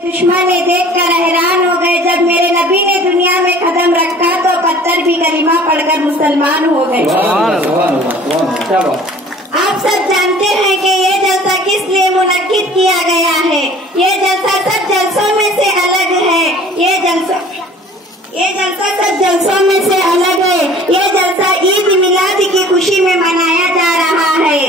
दुश्मन ने देखकर हैरान हो गए। जब मेरे नबी ने दुनिया में कदम रखा तो पत्थर भी कलीमा पढ़कर मुसलमान हो गए। आप सब जानते हैं कि ये जलसा किस लिए मुनक्किद किया गया है। ये जलसा सब जलसों में से अलग है। ये जलसा सब जलसों में से अलग है। ये जलसा ईद मिलाद की खुशी में मनाया जा रहा है।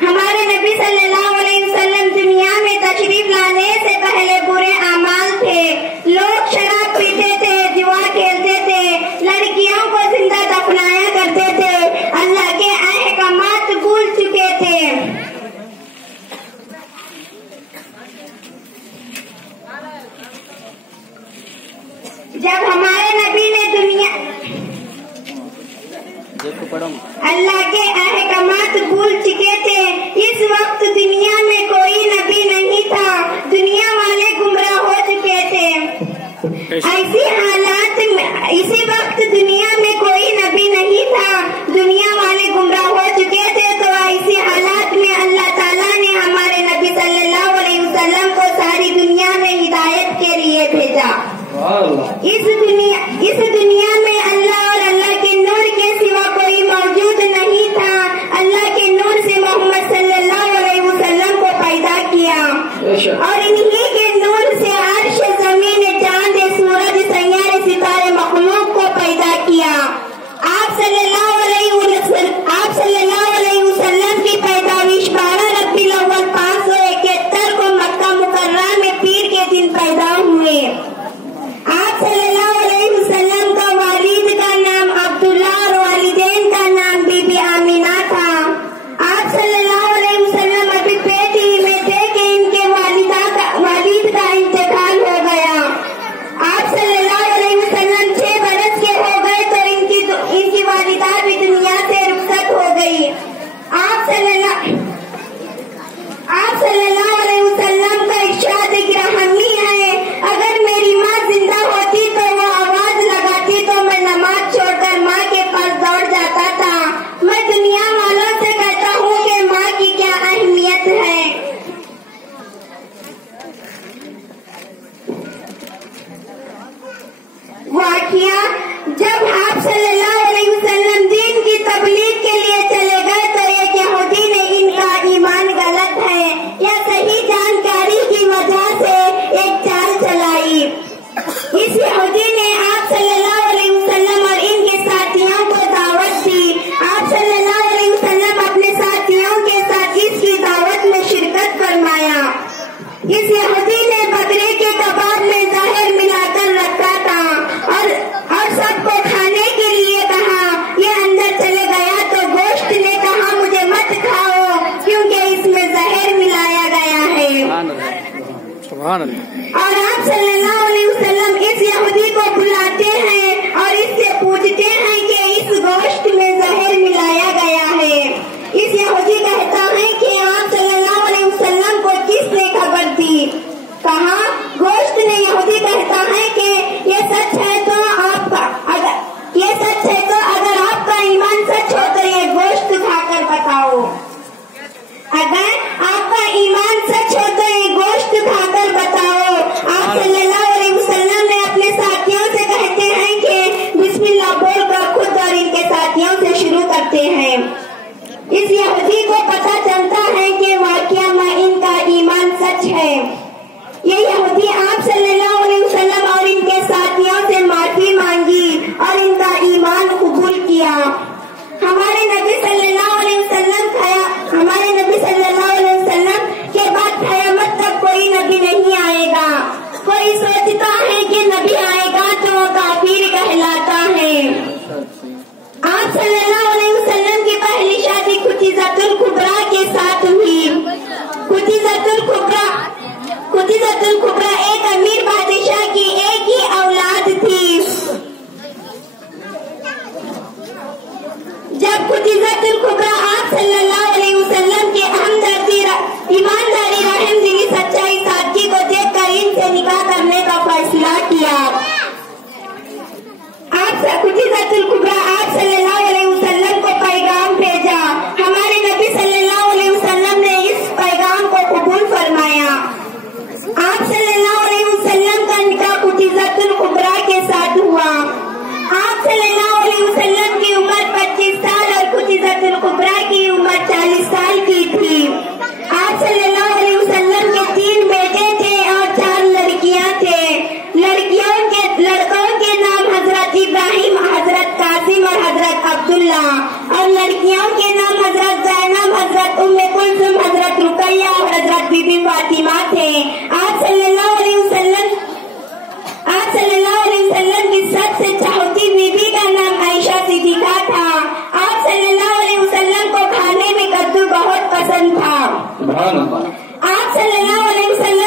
हमारे नबी सल्लल्लाहु अलैहि वसल्लम दुनिया में तशरीफ लाने से पहले बुरे अमाल थे। लोग शराब पीते थे, जुआ खेलते थे, लड़कियों को जिंदा दफनाया करते थे, अल्लाह के अहकामात भूल चुके थे। जब हमारे नबी ने अल्लाह के अहकामात भूल चुके थे। इस वक्त दुनिया में कोई नबी नहीं था। दुनिया वाले गुमराह हो चुके थे। ऐसी हालात में इसी वक्त दुनिया में कोई नबी नहीं था। दुनिया वाले गुमराह हो चुके थे। तो ऐसी हालात में अल्लाह ताला ने हमारे नबी सल्लल्लाहु अलैहि वसल्लम को सारी दुनिया में हिदायत के लिए भेजा। इस दुनिया में अल्लाह और अल्लाह के नूर के सिवा कोई मौजूद नहीं था। अल्लाह के नूर से मोहम्मद सल्लल्लाहु अलैहि वसल्लम को पैदा किया और इन्हीं के नूर से अर्श, जमीन, चांद, सूरज, सैयारे, सितारे, मखलूक को पैदा किया। आप सल्लल्लाहु अलैहि वसल्लम की पैदाइश 12 रबीउल अव्वल 571 को मक्का मुकर्रमा में पीर के दिन पैदा हुए। आप सल्लल्लाहु अलैहि वसल्लम का वालिद का नाम अब्दुल्ला और वालिदैन का नाम बीबी आमिना था। आप सल्लल्लाहु अलैहि वसल्लम अभी पेट ही में थे कि इनके वालिद का इंतकाल हो गया। आप सल्लल्लाहु अलैहि वसल्लम 6 बरस के हो गए तो इनकी वालिदा भी दुनिया से रुखसत हो गई। आप सल्लल्लाहु अलैहि वसल्लम का इरशाद गिरहमी है, अगर मेरी माँ जिंदा होती तो वो आवाज लगाती तो मैं नमाज छोड़कर माँ के पास दौड़ जाता था। मैं दुनिया वालों से कहता हूँ कि माँ की क्या अहमियत है। वाक़िया, जब आप सल्लल्लाहु अलैहि वसल्लम दीन की तबलीग के लिए चले गए तो एक यहूदी ने इनका ईमान गलत है या सही जानकारी की वजह से एक चाल चलाई। इस यहूदी ने आप सल्लल्लाहु अलैहि वसल्लम और इनके साथियों को दावत दी। आप सल्लल्लाहु अलैहि वसल्लम अपने साथियों के साथ इसकी दावत में शिरकत फरमाया। इस यहूदी ने बकरे के कबाब में जहर मिलाकर रखा था और सबको खाने के लिए कहा। ये अंदर चले गया तो गोश्त ने कहा मुझे मत खाओ क्योंकि इसमें जहर मिलाया गया है। और आप सल्लल्लाहु अलैहि वसल्लम इस यहूदी को बुलाते हैं और इससे पूछते हैं कि इस गोश्त में जहर मिलाया गया है। इस यहूदी कहता है कि आप सल्लल्लाहु अलैहि वसल्लम को किसने खबर दी? कहा गोश्त ने। यहूदी कहता है कि ये सच है तो अगर आपका ईमान सच हो तो ये गोश्त खाकर बताओ। अगर आपका ईमान सच हो तो ये गोश्त खाकर बताओ। आप सल्लल्लाहु अलैहि वसल्लम ने अपने साथियों से कहते हैं कि बिस्मिल्लाह बोलकर खुद और इनके साथियों से सुभान अल्लाह। आप सल्लल्लाहु अलैहि वसल्लम